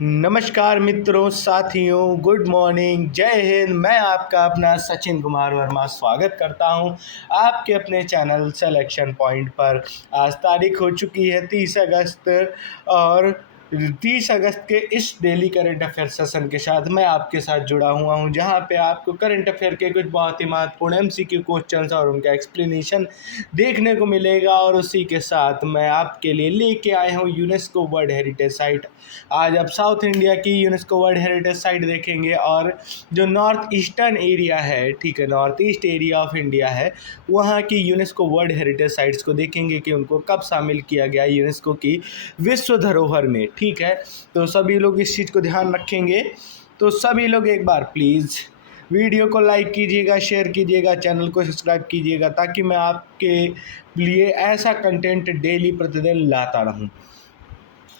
नमस्कार मित्रों, साथियों, गुड मॉर्निंग, जय हिंद। मैं आपका अपना सचिन कुमार वर्मा स्वागत करता हूं आपके अपने चैनल सिलेक्शन पॉइंट पर। आज तारीख हो चुकी है 30 अगस्त और 30 अगस्त के इस डेली करंट अफेयर सेशन के साथ मैं आपके साथ जुड़ा हुआ हूं, जहां पे आपको करंट अफेयर के कुछ बहुत ही महत्वपूर्ण एमसीक्यू क्वेश्चंस और उनका एक्सप्लेनेशन देखने को मिलेगा। और उसी के साथ मैं आपके लिए लेके आया हूं यूनेस्को वर्ल्ड हेरिटेज साइट। आज आप साउथ इंडिया की यूनेस्को वर्ल्ड हेरिटेज साइट देखेंगे और जो नॉर्थ ईस्टर्न एरिया है, ठीक है, north east area of India है, वहाँ की यूनेस्को वर्ल्ड हेरिटेज साइट्स को देखेंगे कि उनको कब शामिल किया गया यूनेस्को की विश्व धरोहर में। ठीक है, तो सभी लोग इस चीज़ को ध्यान रखेंगे। तो सभी लोग एक बार प्लीज़ वीडियो को लाइक कीजिएगा, शेयर कीजिएगा, चैनल को सब्सक्राइब कीजिएगा, ताकि मैं आपके लिए ऐसा कंटेंट डेली प्रतिदिन लाता रहूं।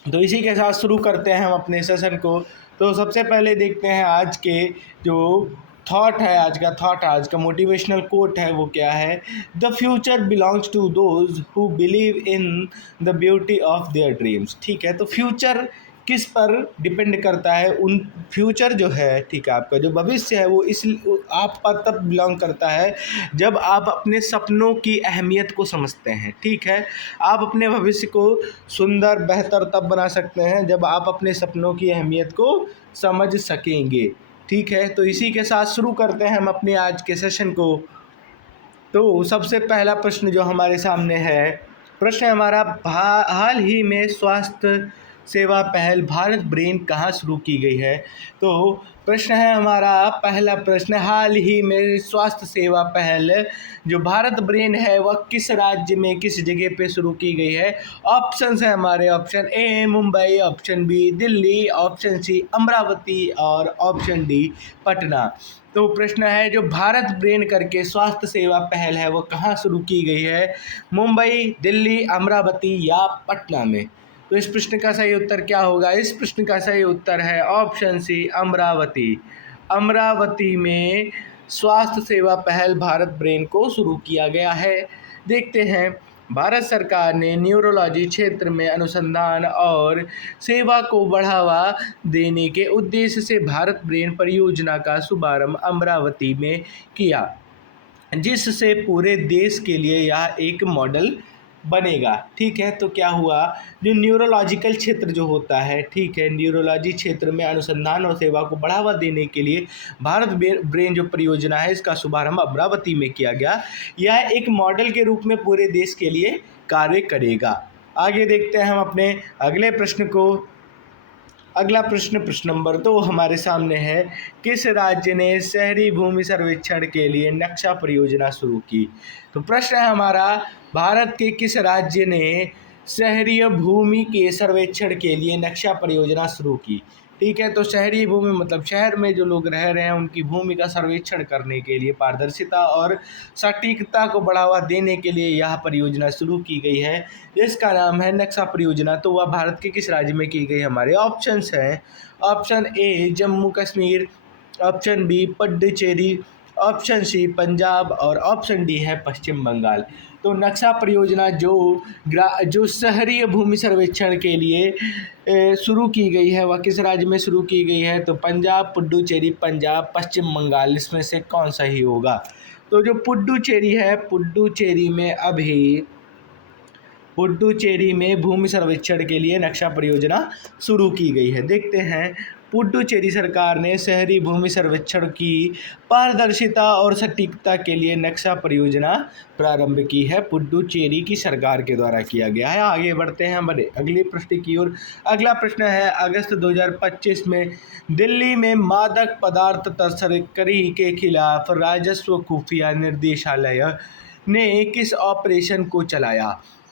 तो इसी के साथ शुरू करते हैं हम अपने सेशन को। तो सबसे पहले देखते हैं आज के जो थॉट है, आज का मोटिवेशनल कोट है, वो क्या है। The future belongs to those who believe in the beauty of their dreams. ठीक है, तो फ्यूचर किस पर डिपेंड करता है, उन फ्यूचर जो है, ठीक है, आपका जो भविष्य है वो इस आप पर तब बिलोंग करता है जब आप अपने सपनों की अहमियत को समझते हैं। ठीक है, आप अपने भविष्य को सुंदर बेहतर तब बना सकते हैं जब आप अपने सपनों की अहमियत को समझ सकेंगे। ठीक है, तो इसी के साथ शुरू करते हैं हम अपने आज के सेशन को। तो सबसे पहला प्रश्न जो हमारे सामने है, प्रश्न है हमारा, हाल ही में स्वास्थ्य सेवा पहल भारत ब्रेन कहाँ शुरू की गई है। तो प्रश्न है हमारा, पहला प्रश्न, हाल ही में स्वास्थ्य सेवा पहल जो भारत ब्रेन है वह किस राज्य में किस जगह पे शुरू की गई है। ऑप्शंस है हमारे, option A Mumbai, option B Delhi, option C Amaravati और ऑप्शन डी पटना। तो प्रश्न है, जो भारत ब्रेन करके स्वास्थ्य सेवा पहल है वो कहाँ शुरू की गई है, मुंबई, दिल्ली, अमरावती या पटना में। तो इस प्रश्न का सही उत्तर क्या होगा। इस प्रश्न का सही उत्तर है ऑप्शन सी अमरावती। अमरावती में स्वास्थ्य सेवा पहल भारत ब्रेन को शुरू किया गया है। देखते हैं, भारत सरकार ने न्यूरोलॉजी क्षेत्र में अनुसंधान और सेवा को बढ़ावा देने के उद्देश्य से भारत ब्रेन परियोजना का शुभारंभ अमरावती में किया, जिससे पूरे देश के लिए यह एक मॉडल बनेगा। ठीक है, तो क्या हुआ, जो न्यूरोलॉजिकल क्षेत्र जो होता है, ठीक है, न्यूरोलॉजी क्षेत्र में अनुसंधान और सेवा को बढ़ावा देने के लिए भारत ब्रेन जो परियोजना है इसका शुभारंभ अमरावती में किया गया। यह एक मॉडल के रूप में पूरे देश के लिए कार्य करेगा। आगे देखते हैं हम अपने अगले प्रश्न को। अगला प्रश्न, प्रश्न नंबर 2 हमारे सामने है, किस राज्य ने शहरी भूमि सर्वेक्षण के लिए नक्शा परियोजना शुरू की। तो प्रश्न है हमारा, भारत के किस राज्य ने शहरी भूमि के सर्वेक्षण के लिए नक्शा परियोजना शुरू की। ठीक है, तो शहरी भूमि मतलब शहर में जो लोग रह रहे हैं उनकी भूमि का सर्वेक्षण करने के लिए, पारदर्शिता और सटीकता को बढ़ावा देने के लिए यह परियोजना शुरू की गई है, जिसका नाम है नक्शा परियोजना। तो वह भारत के किस राज्य में की गई। हमारे ऑप्शंस हैं, option A Jammu Kashmir, option B Puducherry, option C Punjab और ऑप्शन डी है पश्चिम बंगाल। तो नक्शा परियोजना जो शहरी भूमि सर्वेक्षण के लिए शुरू की गई है वह किस राज्य में शुरू की गई है। तो पंजाब, पुडुचेरी, पंजाब, पश्चिम बंगाल, इसमें से कौन सही होगा। तो जो पुडुचेरी है, पुडुचेरी में भूमि सर्वेक्षण के लिए नक्शा परियोजना शुरू की गई है। देखते हैं, पुडुचेरी सरकार ने शहरी भूमि सर्वेक्षण की पारदर्शिता और सटीकता के लिए नक्शा परियोजना प्रारंभ की है, पुडुचेरी की सरकार के द्वारा किया गया है। आगे बढ़ते हैं हमारे अगले प्रश्न की ओर। अगला प्रश्न है, अगस्त 2025 में दिल्ली में मादक पदार्थ तस्करी के खिलाफ राजस्व खुफिया निर्देशालय ने किस ऑपरेशन को चलाया।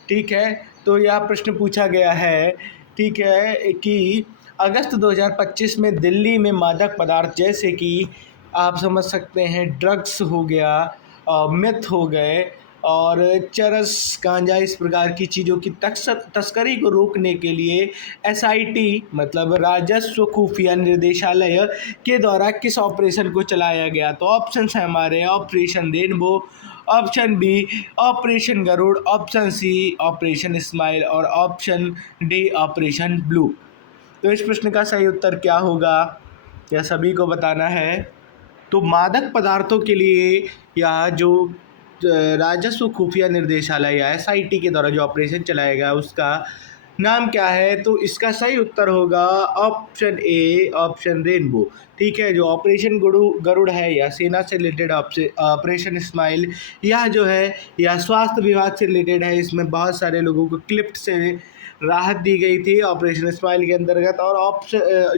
ठीक है, तो यह प्रश्न पूछा गया है, ठीक है, कि अगस्त 2025 में दिल्ली में मादक पदार्थ जैसे कि आप समझ सकते हैं ड्रग्स हो गया, मेथ हो गए और चरस, गांजा, इस प्रकार की चीज़ों की तस्करी को रोकने के लिए एसआईटी मतलब राजस्व खुफिया निर्देशालय के द्वारा किस ऑपरेशन को चलाया गया। तो ऑप्शन है हमारे, operation rainbow, option B operation Garuda, option C operation smile और ऑप्शन डी ऑपरेशन ब्लू। तो इस प्रश्न का सही उत्तर क्या होगा, यह सभी को बताना है। तो मादक पदार्थों के लिए या जो राजस्व खुफिया निर्देशालय या SIT के द्वारा जो ऑपरेशन चलाया गया उसका नाम क्या है, तो इसका सही उत्तर होगा ऑप्शन ए, ऑप्शन रेनबो। ठीक है, जो ऑपरेशन गरुड़ है या सेना से रिलेटेड ऑपरेशन स्माइल, यह जो है यह स्वास्थ्य विभाग से रिलेटेड है। इसमें बहुत सारे लोगों को क्लिप्ट से राहत दी गई थी ऑपरेशन स्माइल के अंतर्गत। और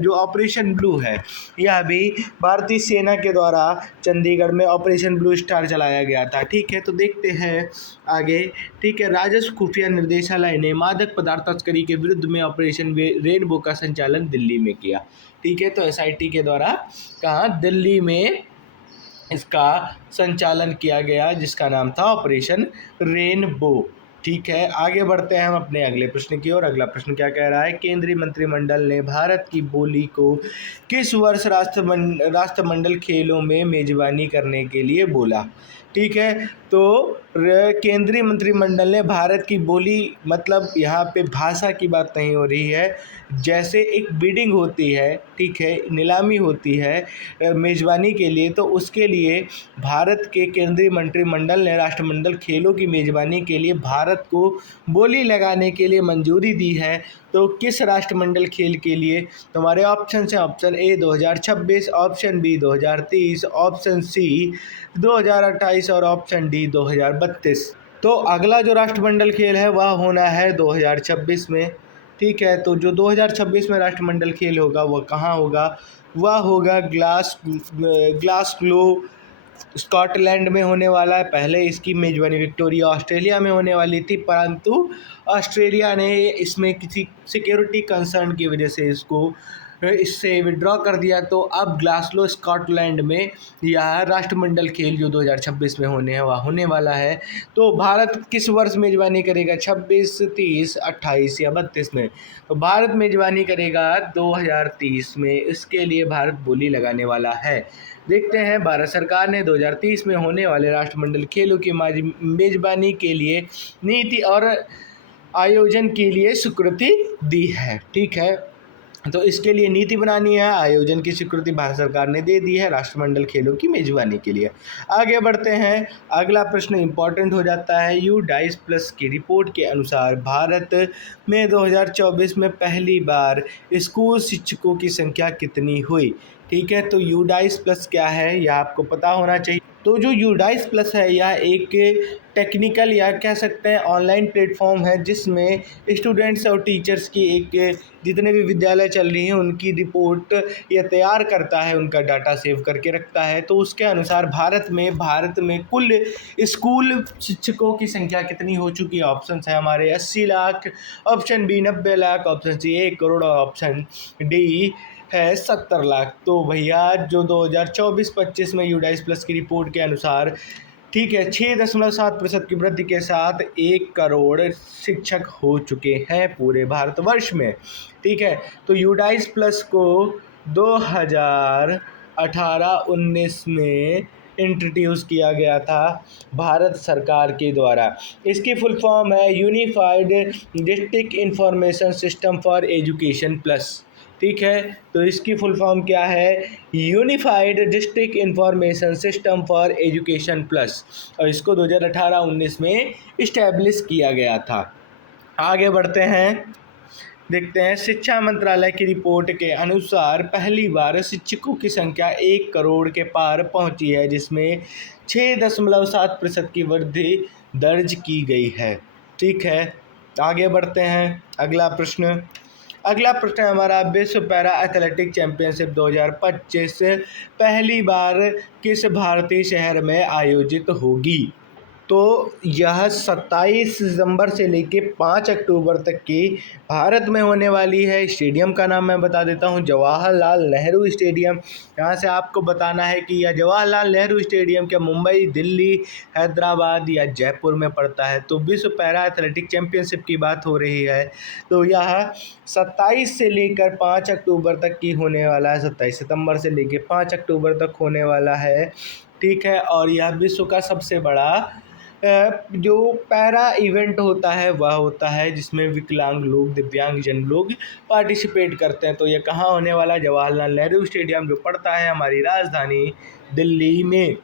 जो ऑपरेशन ब्लू है यह भी भारतीय सेना के द्वारा चंडीगढ़ में ऑपरेशन ब्लू स्टार चलाया गया था। ठीक है, तो देखते हैं आगे। ठीक है, राजस्व खुफिया निर्देशालय ने मादक पदार्थ तस्करी के विरुद्ध में ऑपरेशन रेनबो का संचालन दिल्ली में किया। ठीक है, तो SIT के द्वारा कहाँ, दिल्ली में इसका संचालन किया गया, जिसका नाम था ऑपरेशन रेनबो। ठीक है, आगे बढ़ते हैं हम अपने अगले प्रश्न की ओर। अगला प्रश्न क्या कह रहा है, केंद्रीय मंत्रिमंडल ने भारत की बोली को किस वर्ष राष्ट्रमंडल खेलों में मेजबानी करने के लिए बोला। ठीक है, तो केंद्रीय मंत्रिमंडल ने भारत की बोली, मतलब यहाँ पे भाषा की बात नहीं हो रही है, जैसे एक बिडिंग होती है, ठीक है, नीलामी होती है मेज़बानी के लिए, तो उसके लिए भारत के केंद्रीय मंत्रिमंडल ने राष्ट्रमंडल खेलों की मेज़बानी के लिए भारत को बोली लगाने के लिए मंजूरी दी है। तो किस राष्ट्रमंडल खेल के लिए, तो हमारे ऑप्शन है, option A 2026, option B 2030, option C 2028 और ऑप्शन डी 2032। तो अगला जो राष्ट्रमंडल खेल है वह होना है 2026 में। ठीक है, तो जो 2026 में राष्ट्रमंडल खेल होगा वह कहाँ होगा, वह होगा ग्लासगो स्कॉटलैंड में होने वाला है। पहले इसकी मेजबानी विक्टोरिया ऑस्ट्रेलिया में होने वाली थी, परंतु ऑस्ट्रेलिया ने इसमें किसी सिक्योरिटी कंसर्न की वजह से इससे विड्रॉ कर दिया। तो अब ग्लासगो स्कॉटलैंड में यह राष्ट्रमंडल खेल जो 2026 में होने हैं वह होने वाला है। तो भारत किस वर्ष मेजबानी करेगा, 26, 30, 28 या 32 में, तो भारत मेजबानी करेगा 2030 में। इसके लिए भारत बोली लगाने वाला है। देखते हैं, भारत सरकार ने 2030 में होने वाले राष्ट्रमंडल खेलों की मेजबानी के लिए नीति और आयोजन के लिए स्वीकृति दी है। ठीक है, तो इसके लिए नीति बनानी है, आयोजन की स्वीकृति भारत सरकार ने दे दी है राष्ट्रमंडल खेलों की मेजबानी के लिए। आगे बढ़ते हैं, अगला प्रश्न इंपॉर्टेंट हो जाता है। UDAIS+ की रिपोर्ट के अनुसार भारत में 2024 में पहली बार स्कूल शिक्षकों की संख्या कितनी हुई। ठीक है, तो UDAIS+ क्या है यह आपको पता होना चाहिए। तो जो UDAIS+ है यह एक टेक्निकल या कह सकते हैं ऑनलाइन प्लेटफॉर्म है, जिसमें स्टूडेंट्स और टीचर्स की एक जितने भी विद्यालय चल रही हैं उनकी रिपोर्ट यह तैयार करता है, उनका डाटा सेव करके रखता है। तो उसके अनुसार भारत में कुल स्कूल शिक्षकों की संख्या कितनी हो चुकी है। ऑप्शन है हमारे 80 lakh, option B 90 lakh, option C 1 crore और ऑप्शन डी है 70 लाख। तो भैया जो 2024-25 में UDAIS+ की रिपोर्ट के अनुसार, ठीक है, 6.7% की वृद्धि के साथ 1 करोड़ शिक्षक हो चुके हैं पूरे भारतवर्ष में। ठीक है, तो UDAIS+ को 2018-19 में इंट्रोड्यूस किया गया था भारत सरकार के द्वारा। इसकी फुल फॉर्म है unified district information system for education plus. ठीक है, तो इसकी फुल फॉर्म क्या है, unified district information system for education plus, और इसको 2018-19 में इस्टेब्लिश किया गया था। आगे बढ़ते हैं, देखते हैं, शिक्षा मंत्रालय की रिपोर्ट के अनुसार पहली बार शिक्षकों की संख्या 1 करोड़ के पार पहुंची है, जिसमें 6.7% की वृद्धि दर्ज की गई है। ठीक है, आगे बढ़ते हैं, अगला प्रश्न है हमारा, विश्व पैरा एथलेटिक चैंपियनशिप 2025 पहली बार किस भारतीय शहर में आयोजित होगी। तो यह 27 दिसंबर से लेके 5 अक्टूबर तक की भारत में होने वाली है। स्टेडियम का नाम मैं बता देता हूँ, जवाहरलाल नेहरू स्टेडियम। यहाँ से आपको बताना है कि यह जवाहरलाल नेहरू स्टेडियम क्या मुंबई, दिल्ली, हैदराबाद या जयपुर में पड़ता है। तो विश्व पैरा एथलेटिक चैंपियनशिप की बात हो रही है, तो यह 27 से लेकर 5 अक्टूबर तक की होने वाला है, 27 सितंबर से लेकर 5 अक्टूबर तक होने वाला है। ठीक है, और यह विश्व का सबसे बड़ा जो पैरा इवेंट होता है वह होता है जिसमें विकलांग लोग, दिव्यांगजन लोग पार्टिसिपेट करते हैं। तो ये कहाँ होने वाला? जवाहरलाल नेहरू स्टेडियम, जो पड़ता है हमारी राजधानी दिल्ली में।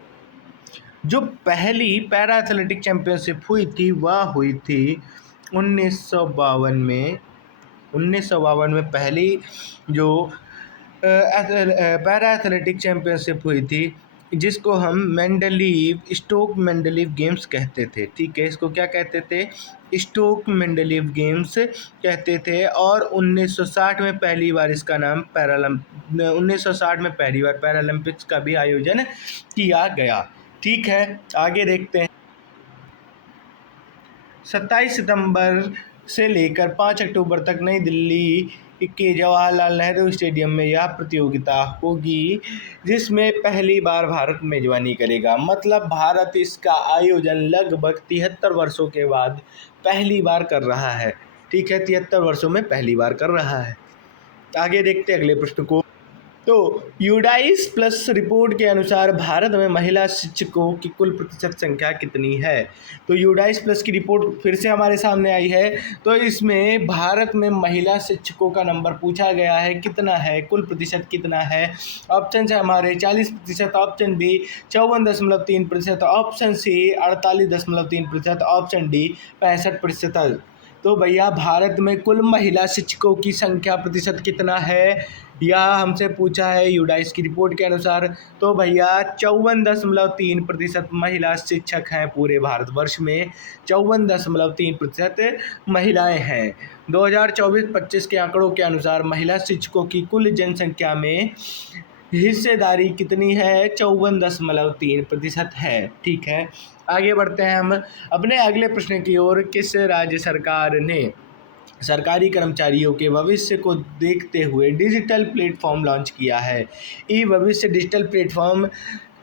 जो पहली पैरा एथलेटिक चैंपियनशिप हुई थी वह हुई थी 1952 में। 1952 में पहली जो पैरा एथलेटिक चैंपियनशिप हुई थी, जिसको हम स्टोक मेंडलीव गेम्स कहते थे। ठीक है, इसको क्या कहते थे? स्टोक मेंडलीव गेम्स कहते थे। और 1960 में पहली बार इसका नाम 1960 में पहली बार पैरालंपिक्स का भी आयोजन किया गया। ठीक है, आगे देखते हैं। 27 सितंबर से लेकर 5 अक्टूबर तक नई दिल्ली के जवाहरलाल नेहरू स्टेडियम में यह प्रतियोगिता होगी, जिसमें पहली बार भारत मेजबानी करेगा। मतलब भारत इसका आयोजन लगभग 73 वर्षों के बाद पहली बार कर रहा है। ठीक है, 73 वर्षों में पहली बार कर रहा है। आगे देखते हैं अगले प्रश्न को। तो यूडाइस प्लस रिपोर्ट के अनुसार भारत में महिला शिक्षकों की कुल प्रतिशत संख्या कितनी है? तो यूडाइस प्लस की रिपोर्ट फिर से हमारे सामने आई है। तो इसमें भारत में महिला शिक्षकों का नंबर पूछा गया है, कितना है, कुल प्रतिशत कितना है। ऑप्शन है हमारे 40%, option B 54.3%, option C 48.3%, option D 65%। तो भैया भारत में कुल महिला शिक्षकों की संख्या प्रतिशत कितना है, यह हमसे पूछा है यूडाइस की रिपोर्ट के अनुसार। तो भैया 54.3% महिला शिक्षक हैं पूरे भारतवर्ष में। 54.3% महिलाएं हैं। 2024-25 के आंकड़ों के अनुसार महिला शिक्षकों की कुल जनसंख्या में हिस्सेदारी कितनी है? 54.3% है। ठीक है, आगे बढ़ते हैं हम अपने अगले प्रश्न की ओर। किस राज्य सरकार ने सरकारी कर्मचारियों के भविष्य को देखते हुए डिजिटल प्लेटफॉर्म लॉन्च किया है? ई भविष्य डिजिटल प्लेटफॉर्म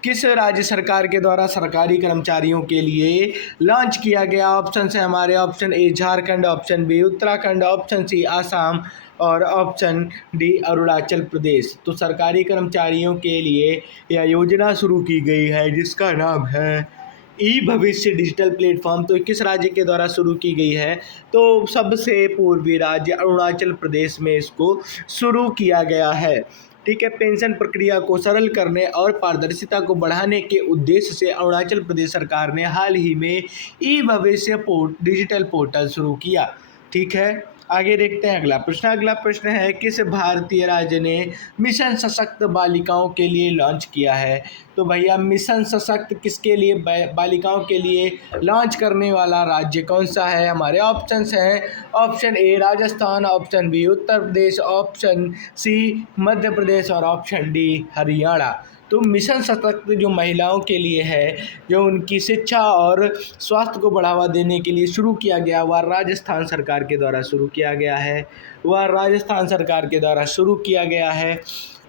किस राज्य सरकार के द्वारा सरकारी कर्मचारियों के लिए लॉन्च किया गया? ऑप्शन है हमारे, option A Jharkhand, option B Uttarakhand, option C Assam और ऑप्शन डी अरुणाचल प्रदेश। तो सरकारी कर्मचारियों के लिए यह योजना शुरू की गई है जिसका नाम है ई भविष्य डिजिटल प्लेटफॉर्म। तो किस राज्य के द्वारा शुरू की गई है? तो सबसे पूर्वी राज्य अरुणाचल प्रदेश में इसको शुरू किया गया है। ठीक है, पेंशन प्रक्रिया को सरल करने और पारदर्शिता को बढ़ाने के उद्देश्य से अरुणाचल प्रदेश सरकार ने हाल ही में ई भविष्य डिजिटल पोर्टल शुरू किया। ठीक है, आगे देखते हैं अगला प्रश्न। अगला प्रश्न है, किस भारतीय राज्य ने मिशन सशक्त बालिकाओं के लिए लॉन्च किया है? तो भैया मिशन सशक्त किसके लिए, बालिकाओं के लिए लॉन्च करने वाला राज्य कौन सा है? हमारे ऑप्शंस हैं, option A Rajasthan, option B Uttar Pradesh, option C Madhya Pradesh और ऑप्शन डी हरियाणा। तो मिशन सशक्त जो महिलाओं के लिए है, जो उनकी शिक्षा और स्वास्थ्य को बढ़ावा देने के लिए शुरू किया गया, वह राजस्थान सरकार के द्वारा शुरू किया गया है। वह राजस्थान सरकार के द्वारा शुरू किया गया है।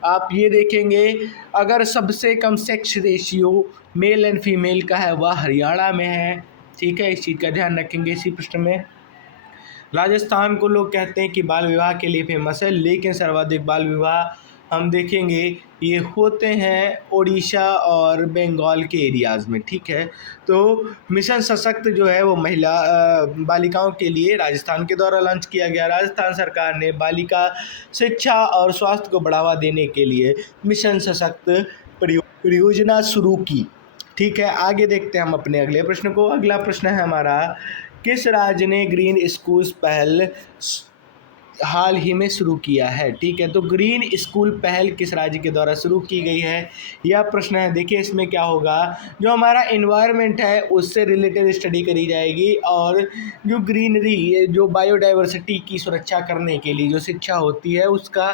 आप ये देखेंगे, अगर सबसे कम sex ratio male and female का है वह हरियाणा में है। ठीक है, इस चीज़ का ध्यान रखेंगे इसी प्रश्न में। राजस्थान को लोग कहते हैं कि बाल विवाह के लिए फेमस है, लेकिन सर्वाधिक बाल विवाह हम देखेंगे ये होते हैं ओडिशा और बंगाल के एरियाज़ में। ठीक है, तो मिशन सशक्त जो है वो बालिकाओं के लिए राजस्थान के द्वारा लॉन्च किया गया। राजस्थान सरकार ने बालिका शिक्षा और स्वास्थ्य को बढ़ावा देने के लिए मिशन सशक्त परियोजना शुरू की। ठीक है, आगे देखते हैं हम अपने अगले प्रश्न को। अगला प्रश्न है हमारा, किस राज्य ने ग्रीन स्कूल्स पहल हाल ही में शुरू किया है? ठीक है, तो ग्रीन स्कूल पहल किस राज्य के द्वारा शुरू की गई है, यह प्रश्न है। देखिए इसमें क्या होगा, जो हमारा इन्वायरमेंट है उससे रिलेटेड स्टडी करी जाएगी, और जो ग्रीनरी, जो बायोडाइवर्सिटी की सुरक्षा करने के लिए जो शिक्षा होती है उसको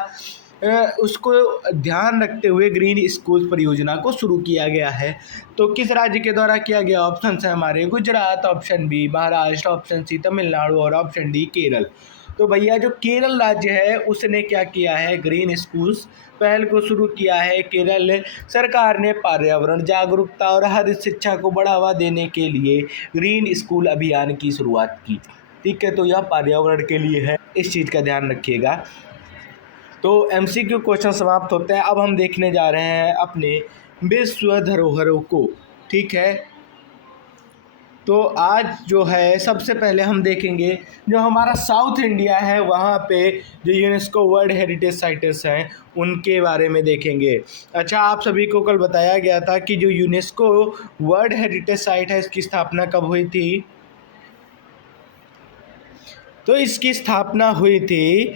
ध्यान रखते हुए ग्रीन स्कूल परियोजना को शुरू किया गया है। तो किस राज्य के द्वारा किया गया? ऑप्शन है हमारे Gujarat, option B Maharashtra, option C Tamil Nadu और ऑप्शन डी केरल। तो भैया जो केरल राज्य है उसने क्या किया है, ग्रीन स्कूल्स पहल को शुरू किया है। केरल सरकार ने पर्यावरण जागरूकता और हरित शिक्षा को बढ़ावा देने के लिए ग्रीन स्कूल अभियान की शुरुआत की। ठीक है, तो यह पर्यावरण के लिए है, इस चीज़ का ध्यान रखिएगा। तो MCQ क्वेश्चन समाप्त होते हैं। अब हम देखने जा रहे हैं अपने विश्व धरोहरों को। ठीक है, तो आज जो है सबसे पहले हम देखेंगे जो हमारा साउथ इंडिया है वहाँ पे जो यूनेस्को वर्ल्ड हेरिटेज साइट्स हैं उनके बारे में देखेंगे। अच्छा, आप सभी को कल बताया गया था कि जो यूनेस्को वर्ल्ड हेरिटेज साइट है इसकी स्थापना कब हुई थी। तो इसकी स्थापना हुई थी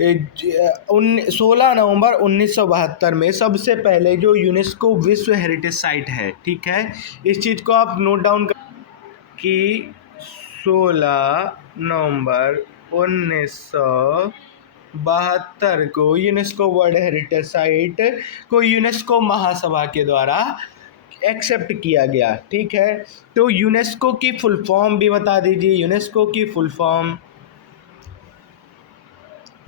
16 नवंबर 1972 में। सबसे पहले जो यूनेस्को विश्व हेरिटेज साइट है, ठीक है, इस चीज़ को आप नोट डाउन कर कि 16 नवंबर 1972 को यूनेस्को वर्ल्ड हेरिटेज साइट को यूनेस्को महासभा के द्वारा एक्सेप्ट किया गया, ठीक है। तो यूनेस्को की फुल फॉर्म भी बता दीजिए। यूनेस्को की full form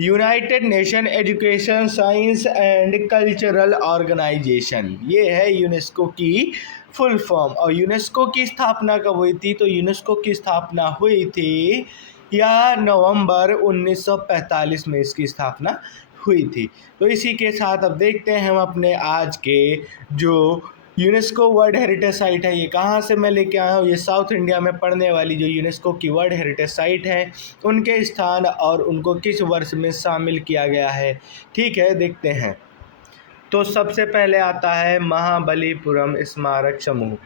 United Nation Education Science and Cultural Organization, ये है यूनेस्को की फुल फॉर्म। और यूनेस्को की स्थापना कब हुई थी? तो यूनेस्को की स्थापना हुई थी या नवंबर 1945 में इसकी स्थापना हुई थी। तो इसी के साथ अब देखते हैं हम अपने आज के जो यूनेस्को वर्ल्ड हेरिटेज साइट है ये कहाँ से मैं लेके आया हूँ। ये साउथ इंडिया में पड़ने वाली जो यूनेस्को की वर्ल्ड हेरिटेज साइट है उनके स्थान और उनको किस वर्ष में शामिल किया गया है, ठीक है, देखते हैं। तो सबसे पहले आता है महाबलीपुरम स्मारक समूह।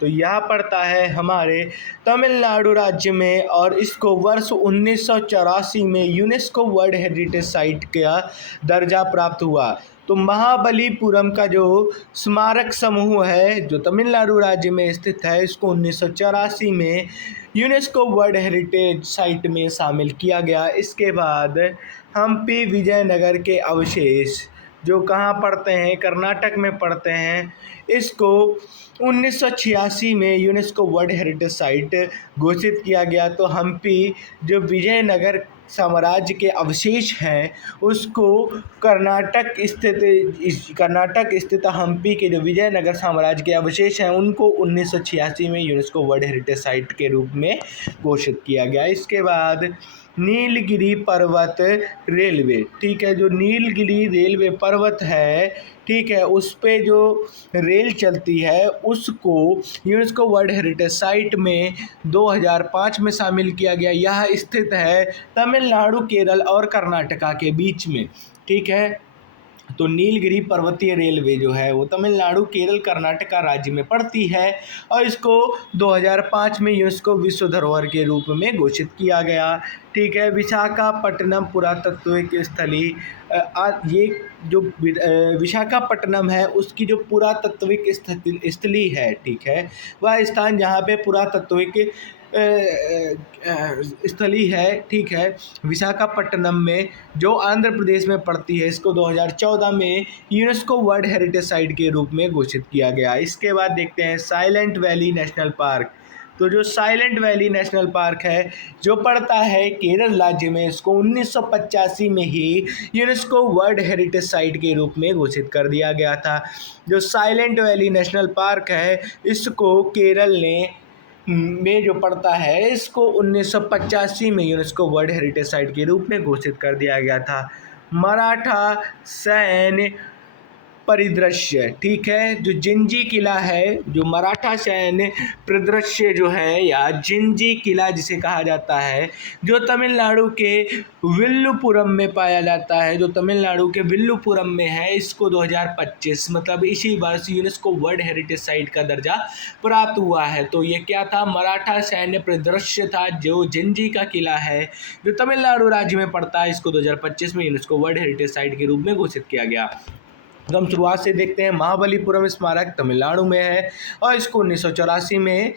तो यह पड़ता है हमारे तमिलनाडु राज्य में और इसको वर्ष 1984 में यूनेस्को वर्ल्ड हेरिटेज साइट का दर्जा प्राप्त हुआ। तो महाबलीपुरम का जो स्मारक समूह है जो तमिलनाडु राज्य में स्थित है इसको 1984 में यूनेस्को वर्ल्ड हेरिटेज साइट में शामिल किया गया। इसके बाद हम्पी विजयनगर के अवशेष जो कहाँ पड़ते हैं, कर्नाटक में पड़ते हैं, इसको 1986 में यूनेस्को वर्ल्ड हेरिटेज साइट घोषित किया गया। तो हम्पी जो विजयनगर साम्राज्य के अवशेष हैं उसको कर्नाटक स्थित हम्पी के जो विजयनगर साम्राज्य के अवशेष हैं उनको 1986 में यूनेस्को वर्ल्ड हेरिटेज साइट के रूप में घोषित किया गया। इसके बाद नीलगिरी पर्वत रेलवे, ठीक है, जो नीलगिरी रेलवे पर्वत है, ठीक है, उस पे जो रेल चलती है उसको यूनेस्को वर्ल्ड हेरिटेज साइट में 2005 में शामिल किया गया। यह स्थित है तमिलनाडु, केरल और कर्नाटका के बीच में, ठीक है। तो नीलगिरी पर्वतीय रेलवे जो है वो तमिलनाडु, केरल, कर्नाटका राज्य में पड़ती है और इसको 2005 में यूनेस्को विश्व धरोहर के रूप में घोषित किया गया, ठीक है। विशाखापट्टनम पुरातात्विक स्थली, ये जो विशाखापट्टनम है उसकी जो पुरातात्विक स्थली है, ठीक है, वह स्थान जहाँ पे पुरातात्विक स्थली है, ठीक है, विशाखापट्टनम में जो आंध्र प्रदेश में पड़ती है, इसको 2014 में यूनेस्को वर्ल्ड हेरिटेज साइट के रूप में घोषित किया गया। इसके बाद देखते हैं साइलेंट वैली नेशनल पार्क। तो जो साइलेंट वैली नेशनल पार्क है जो पड़ता है केरल राज्य में, इसको 1985 में ही यूनेस्को वर्ल्ड हेरिटेज साइट के रूप में घोषित कर दिया गया था। जो साइलेंट वैली नेशनल पार्क है इसको केरल में जो पड़ता है इसको 1985 में यूनेस्को वर्ल्ड हेरिटेज साइट के रूप में घोषित कर दिया गया था। मराठा सैन्य परिदृश्य, ठीक है, जो जिंजी किला है, जो मराठा सैन्य परिदृश्य जो है या जिंजी किला जिसे कहा जाता है, जो तमिलनाडु के विल्लुपुरम में पाया जाता है, जो तमिलनाडु के विल्लुपुरम में है, इसको 2025 मतलब इसी वर्ष यूनेस्को वर्ल्ड हेरिटेज साइट का दर्जा प्राप्त हुआ है। तो ये क्या था? मराठा सैन्य परिदृश्य था जो जिंजी का किला है जो तमिलनाडु राज्य में पड़ता है, इसको 2025 में यूनेस्को वर्ल्ड हेरिटेज साइट के रूप में घोषित किया गया। तो हम शुरुआत से देखते हैं। महाबलीपुरम स्मारक तमिलनाडु में है और इसको 1984 में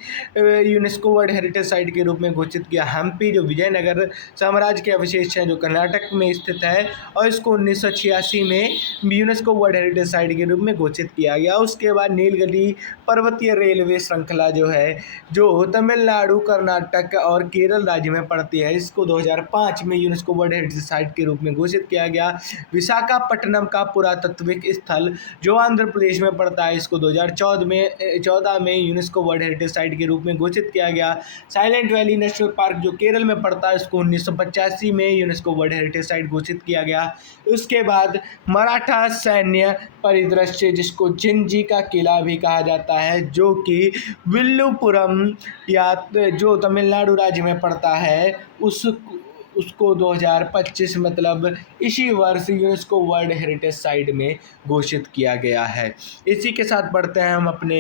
यूनेस्को वर्ल्ड हेरिटेज साइट के रूप में घोषित किया। हम्पी जो विजयनगर साम्राज्य के अवशेष हैं जो कर्नाटक में स्थित है और इसको 1986 में यूनेस्को वर्ल्ड हेरिटेज साइट के रूप में घोषित किया गया। उसके बाद नीलगिरी पर्वतीय रेलवे श्रृंखला जो है जो तमिलनाडु, कर्नाटक और केरल राज्य में पड़ती है, इसको 2005 में यूनेस्को वर्ल्ड हेरिटेज साइट के रूप में घोषित किया गया। विशाखापट्टनम का पुरातात्विक स्थल जो आंध्र प्रदेश में पड़ता है, इसको 2014 में यूनेस्को वर्ल्ड हेरिटेज साइट के रूप में घोषित किया गया। साइलेंट वैली नेशनल पार्क जो केरल में पड़ता है, इसको 1985 में यूनेस्को वर्ल्ड हेरिटेज साइट घोषित किया गया। उसके बाद मराठा सैन्य परिदृश्य, जिसको जिंजी का किला भी कहा जाता है, जो कि विल्लुपुरम या जो तमिलनाडु राज्य में पड़ता है, उसको 2025 मतलब इसी वर्ष यूनेस्को वर्ल्ड हेरिटेज साइट में घोषित किया गया है। इसी के साथ बढ़ते हैं हम अपने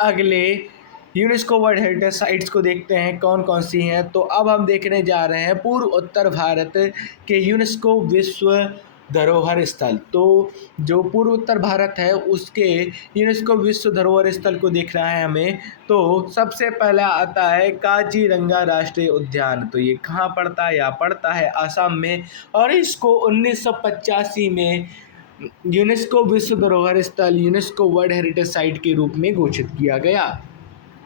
अगले यूनेस्को वर्ल्ड हेरिटेज साइट्स को, देखते हैं कौन कौन सी हैं। तो अब हम देखने जा रहे हैं पूर्व उत्तर भारत के यूनेस्को विश्व धरोहर स्थल। तो जो पूर्व उत्तर भारत है उसके यूनेस्को विश्व धरोहर स्थल को देखना है हमें। तो सबसे पहला आता है काजीरंगा राष्ट्रीय उद्यान। तो ये कहाँ पड़ता है? यहाँ पड़ता है आसाम में, और इसको 1985 में यूनेस्को विश्व धरोहर स्थल, यूनेस्को वर्ल्ड हेरिटेज साइट के रूप में घोषित किया गया।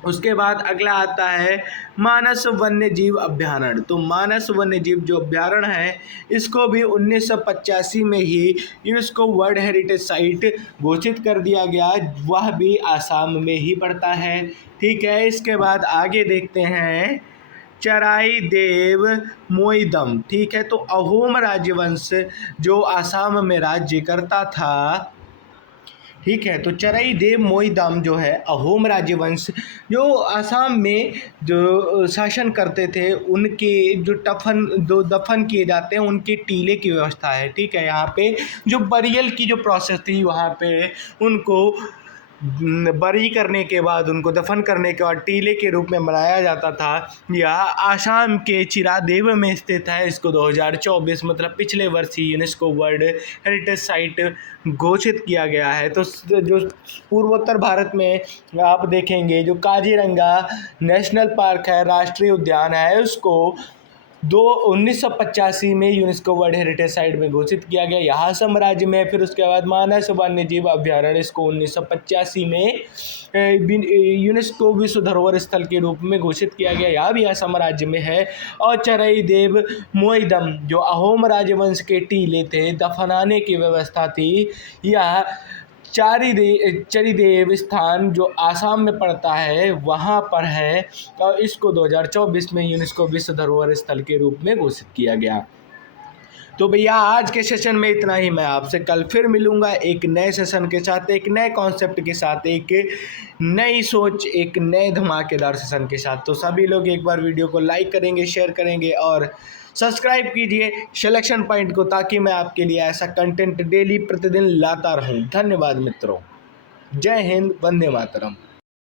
उसके बाद अगला आता है मानस वन्य जीव अभ्यारण्य। तो मानस वन्य जीव जो अभ्यारण्य है, इसको भी 1985 में ही यूनेस्को वर्ल्ड हेरिटेज साइट घोषित कर दिया गया। वह भी आसाम में ही पड़ता है। ठीक है, इसके बाद आगे देखते हैं चराई देव मोईदम। ठीक है, तो अहोम राजवंश जो आसाम में राज्य करता था, ठीक है, तो चराई देव मोईदम जो है अहोम राजवंश जो आसाम में जो शासन करते थे, उनके जो दफन किए जाते हैं उनके टीले की व्यवस्था है। ठीक है, यहाँ पे जो बरियल की जो प्रोसेस थी, वहाँ पे उनको बरी करने के बाद, उनको दफन करने के बाद टीले के रूप में बनाया जाता था। यह आसाम के चिरादेव में स्थित है। इसको 2024 मतलब पिछले वर्ष ही यूनेस्को वर्ल्ड हेरिटेज साइट घोषित किया गया है। तो जो पूर्वोत्तर भारत में आप देखेंगे जो काजीरंगा नेशनल पार्क है, राष्ट्रीय उद्यान है, उसको 1985 में यूनेस्को वर्ल्ड हेरिटेज साइट में घोषित किया गया। यहाँ असम राज्य में। फिर उसके बाद मानस वन्य जीव अभ्यारण्य, इसको 1985 में यूनेस्को विश्व धरोहर स्थल के रूप में घोषित किया गया। यह भी असम राज्य में है। और चराई देव मोईदम जो अहोम राजवंश के टीले थे, दफनाने की व्यवस्था थी, यह चरीदेव स्थान जो आसाम में पड़ता है वहाँ पर है, और इसको 2024 में यूनेस्को विश्व धरोहर स्थल के रूप में घोषित किया गया। तो भैया आज के सेशन में इतना ही। मैं आपसे कल फिर मिलूंगा एक नए सेशन के साथ, एक नए कॉन्सेप्ट के साथ, एक नई सोच, एक नए धमाकेदार सेशन के साथ। तो सभी लोग एक बार वीडियो को लाइक करेंगे, शेयर करेंगे और सब्सक्राइब कीजिए सिलेक्शन पॉइंट को, ताकि मैं आपके लिए ऐसा कंटेंट डेली प्रतिदिन लाता रहूं। धन्यवाद मित्रों। जय हिंद, वंदे मातरम।